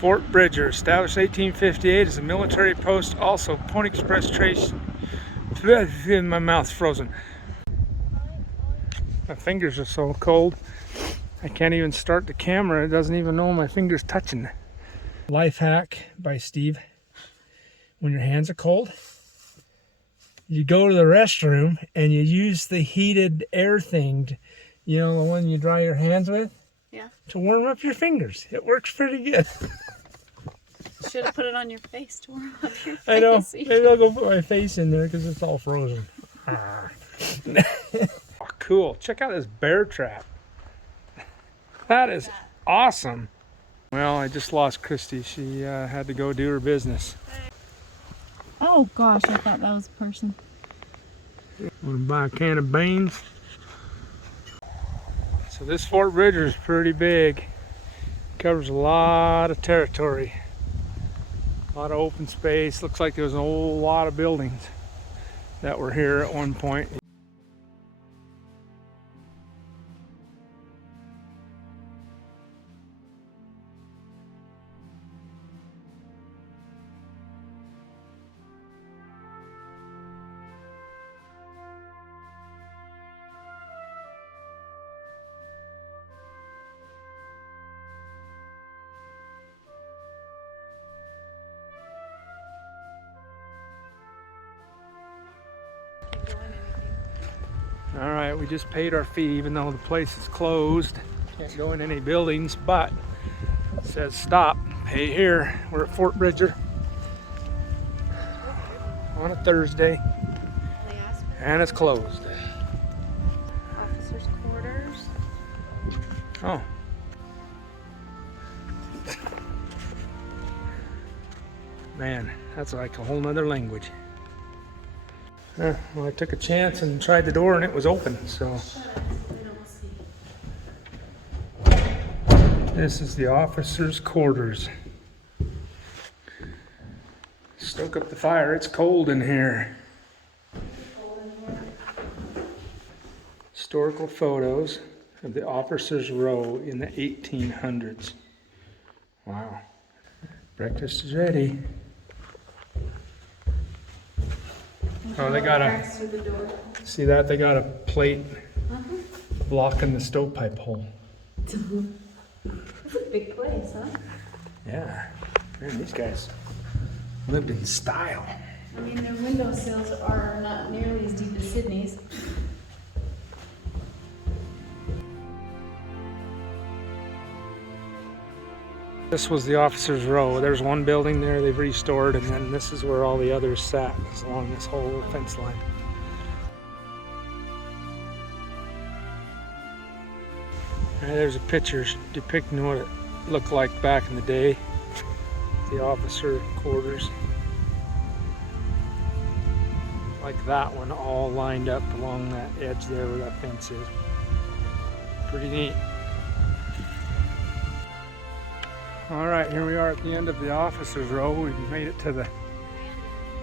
Fort Bridger, established 1858 as a military post, also Pony Express trace. My mouth's frozen. My fingers are so cold. I can't even start the camera. It doesn't even know my fingers touching. Life hack by Steve. When your hands are cold, you go to the restroom and you use the heated air thing, you know, the one you dry your hands with? Yeah. To warm up your fingers. It works pretty good. Should have put it on your face to warm up your face. I know. Maybe I'll go put my face in there because it's all frozen. Oh, cool. Check out this bear trap. That is awesome. Well, I just lost Christy. She had to go do her business. Oh gosh, I thought that was a person. Want to buy a can of beans? So this Fort Bridger is pretty big. Covers a lot of territory. A lot of open space. Looks like there was a whole lot of buildings that were here at one point. All right, we just paid our fee even though the place is closed. Can't go in any buildings, but it says stop, pay here. We're at Fort Bridger on a Thursday, and it's closed. Officers' quarters. Oh. Man, that's like a whole nother language. Well, I took a chance and tried the door and it was open, so. This is the officers' quarters. Stoke up the fire, it's cold in here. Historical photos of the officers' row in the 1800s. Wow. Breakfast is ready. Oh, they got a, see that? They got a plate blocking the stovepipe hole. It's a big place, huh? Yeah. Man, these guys lived in style. I mean, their windowsills are not nearly as deep as Sydney's. This was the officers' row. There's one building there they've restored, and then this is where all the others sat along this whole fence line. And there's a picture depicting what it looked like back in the day. The officer quarters. Like that one, all lined up along that edge there where that fence is. Pretty neat. All right, here we are at the end of the officers' row. We've made it to the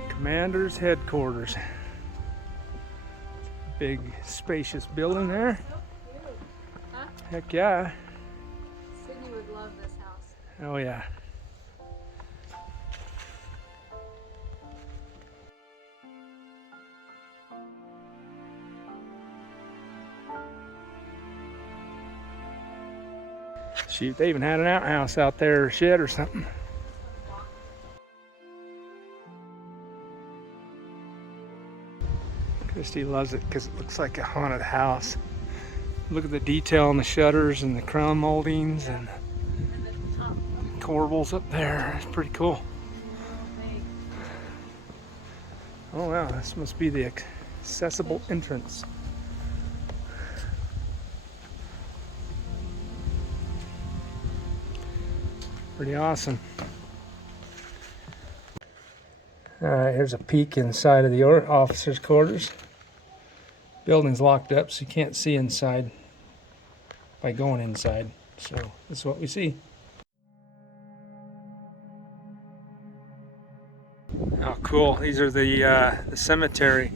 commander's headquarters. Big, spacious building there. Huh? Heck yeah. Sydney would love this house. Oh yeah. Shoot, they even had an outhouse out there, or shed or something. Christy loves it because it looks like a haunted house. Look at the detail on the shutters and the crown moldings and corbels up there. It's pretty cool. Oh wow, this must be the accessible entrance. Pretty awesome. Alright, here's a peek inside of the officers' quarters. Building's locked up, so you can't see inside by going inside. So this is what we see. Oh, cool. These are the cemetery.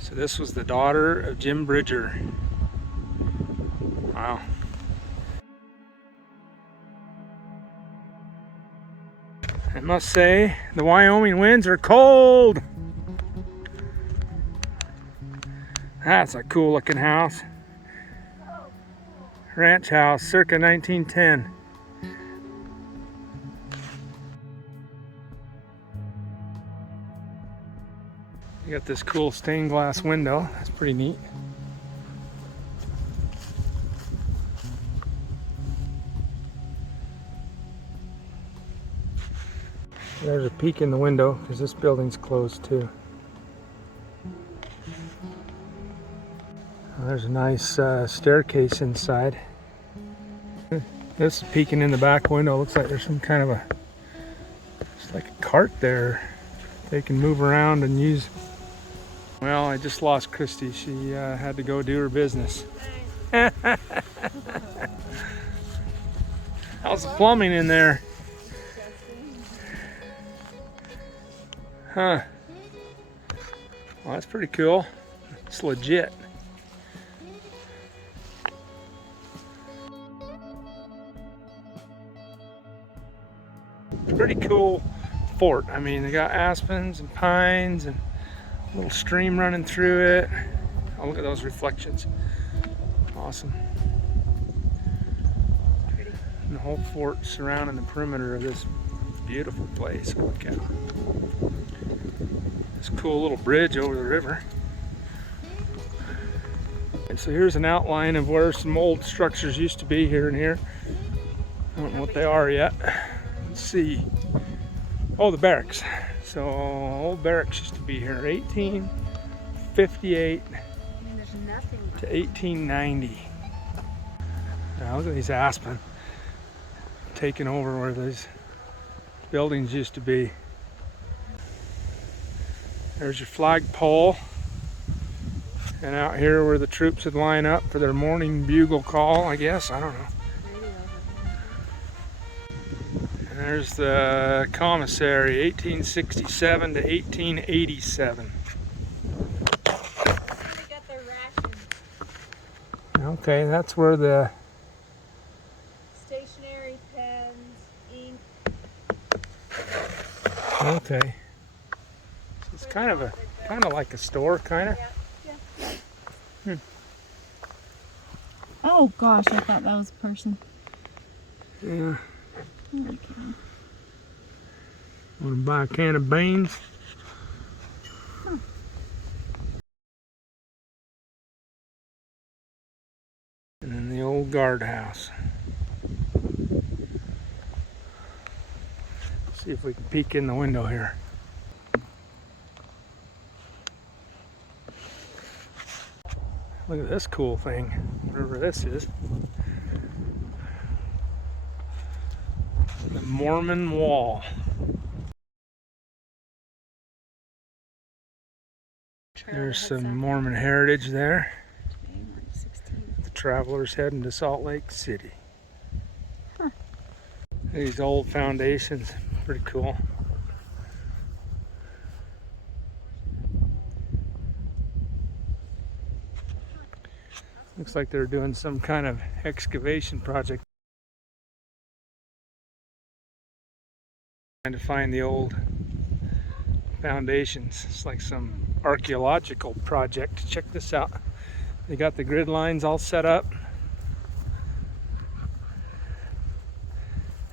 So this was the daughter of Jim Bridger. Wow. I must say, the Wyoming winds are cold. That's a cool looking house. Ranch house, circa 1910. You got this cool stained glass window. That's pretty neat. There's a peek in the window because this building's closed too. There's a nice staircase inside. This is peeking in the back window. Looks like there's some kind of it's like a cart there they can move around and use. Well, I just lost Christy. She had to go do her business. How's the plumbing in there? Huh. Well, that's pretty cool. It's legit. Pretty cool fort. I mean, they got aspens and pines and a little stream running through it. Oh, look at those reflections. Awesome. And the whole fort surrounding the perimeter of this beautiful place. Look at this cool little bridge over the river. And so here's an outline of where some old structures used to be here and here. I don't know what they are yet. Let's see. Oh, the barracks. So old barracks used to be here 1858 to 1890. Now look at these aspen taking over where these buildings used to be. There's your flagpole, and out here where the troops would line up for their morning bugle call, I guess. I don't know. And there's the Commissary, 1867 to 1887. Okay, that's where the stationery, pens, ink. Okay. So it's kind of like a store, kind of. Yeah. Oh gosh, I thought that was a person. Yeah. Okay. Want to buy a can of beans? Huh. And then the old guardhouse. See if we can peek in the window here. Look at this cool thing, whatever this is. The Mormon Wall. There's some Mormon heritage there. The travelers heading to Salt Lake City. Huh. These old foundations, pretty cool. Looks like they're doing some kind of excavation project. Trying to find the old foundations. It's like some archaeological project. Check this out. They got the grid lines all set up.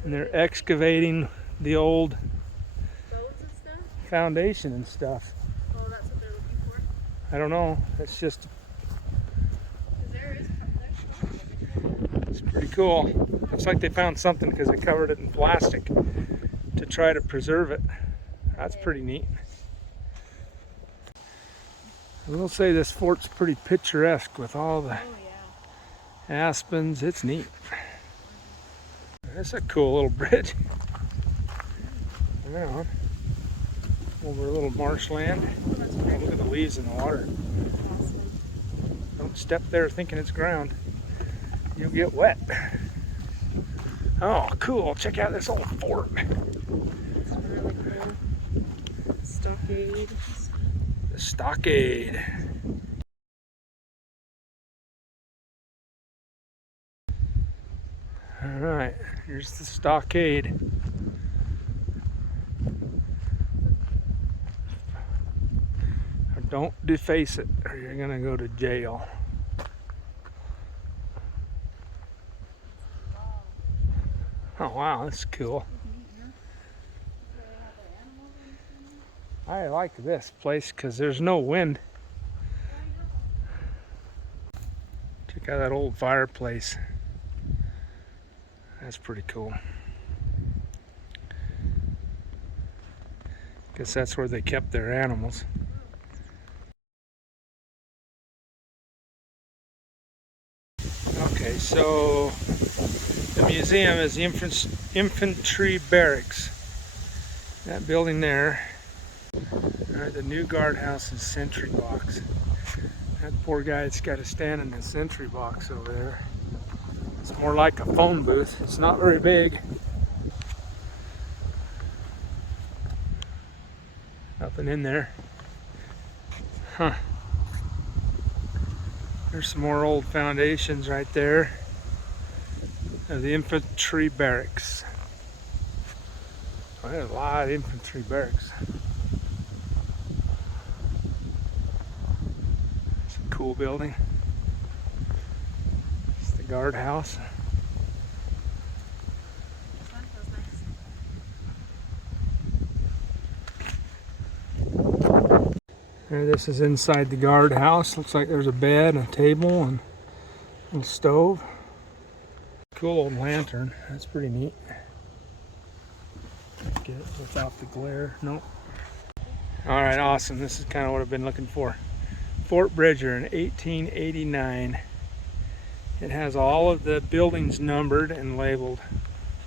And they're excavating the old foundation and stuff. Oh, that's what they're looking for? I don't know. It's just... It's pretty cool. Looks like they found something because they covered it in plastic to try to preserve it. That's pretty neat. I will say this fort's pretty picturesque with all the aspens. It's neat. That's a cool little bridge. Right on. Over a little marshland. Oh, look at the leaves in the water. Don't step there thinking it's ground. You'll get wet. Oh, cool. Check out this old fort. Stockade. The Stockade. All right, here's the Stockade. Don't deface it or you're gonna go to jail. Oh wow, that's cool. I like this place because there's no wind. Check out that old fireplace. That's pretty cool. Guess that's where they kept their animals. Okay, so the museum is the infantry barracks. That building there. Alright, the new guardhouse and sentry box. That poor guy's got to stand in the sentry box over there. It's more like a phone booth. It's not very big. Nothing in there. Huh. There's some more old foundations right there of the infantry barracks. Oh, there's a lot of infantry barracks. It's a cool building. It's the guardhouse. And this is inside the guardhouse. Looks like there's a bed, a table, and a little stove. Cool old lantern. That's pretty neat. Get it without the glare. Nope. Alright, awesome. This is kind of what I've been looking for. Fort Bridger in 1889. It has all of the buildings numbered and labeled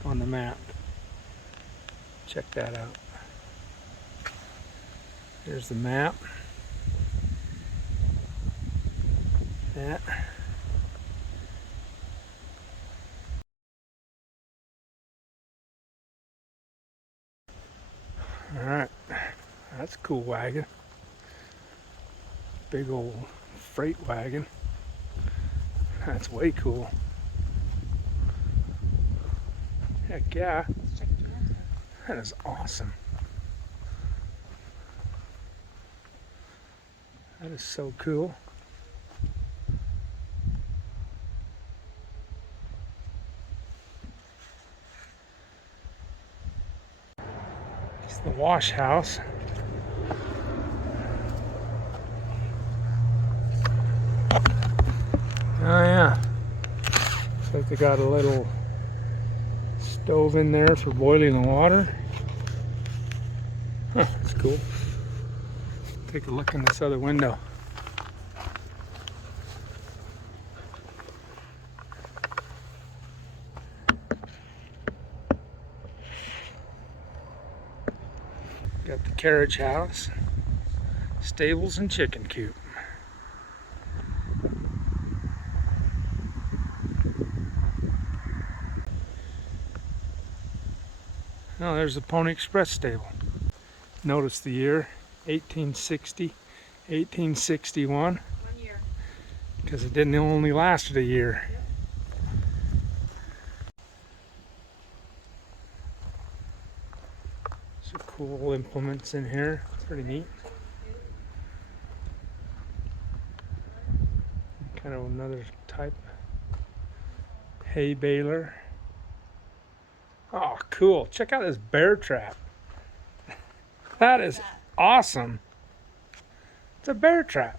on the map. Check that out. There's the map. That. Alright, that's a cool wagon. Big old freight wagon. That's way cool. Heck yeah. That is awesome. That is so cool. It's the wash house. Oh yeah. Looks like they got a little stove in there for boiling the water. Huh, that's cool. Take a look in this other window. Got the carriage house, stables, and chicken coop. Oh, there's the Pony Express stable. Notice the year, 1860, 1861. 1 year. Because it didn't only lasted a year. Some cool implements in here. It's pretty neat. Kind of another type. Hay baler. Oh, cool. Check out this bear trap. That is awesome. It's a bear trap.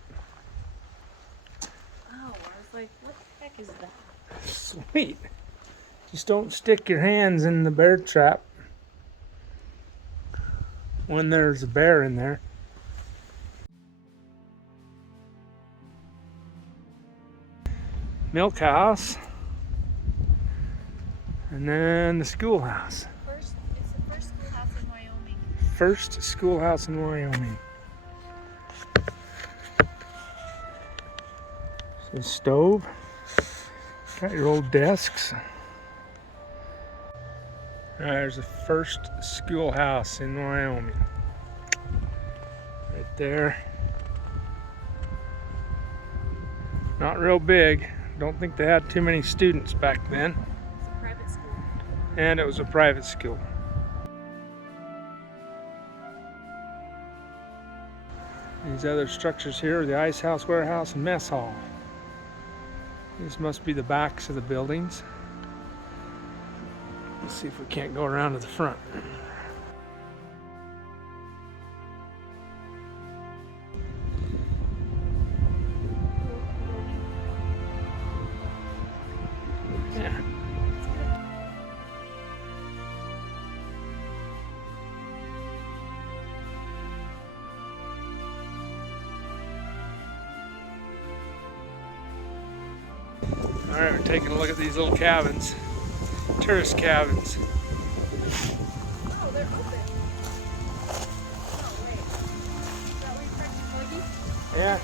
Oh, I was like, what the heck is that? Sweet. Just don't stick your hands in the bear trap when there's a bear in there. Milk house. And then the schoolhouse. It's the first schoolhouse in Wyoming. First schoolhouse in Wyoming. So stove. Got your old desks. There's the first schoolhouse in Wyoming. Right there. Not real big. Don't think they had too many students back then. It's a private school. And it was a private school. These other structures here are the ice house, warehouse, and mess hall. These must be the backs of the buildings. Let's see if we can't go around to the front. Yeah. All right, we're taking a look at these little cabins, tourist cabins. Oh, they're open. Oh, wait. Is that where you parked your buggy? Yeah,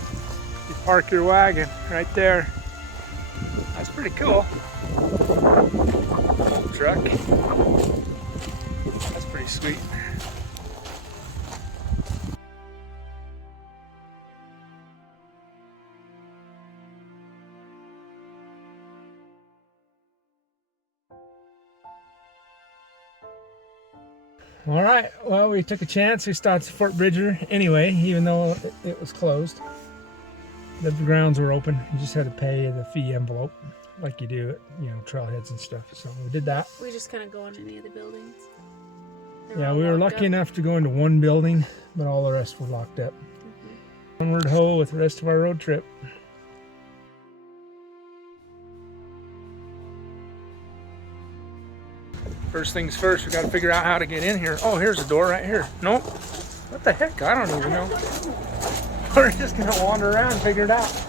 you park your wagon right there. That's pretty cool. Little truck. That's pretty sweet. All right, well, we took a chance. We stopped at Fort Bridger anyway, even though it was closed. The grounds were open. You just had to pay the fee envelope like you do at, trailheads and stuff. So we did that. We just couldn't go in any of the buildings. Yeah, we were lucky enough to go into one building, but all the rest were locked up. Onward ho with the rest of our road trip. First things first, we got to figure out how to get in here. Oh, here's a door right here. Nope. What the heck? I don't even know. We're just going to wander around and figure it out.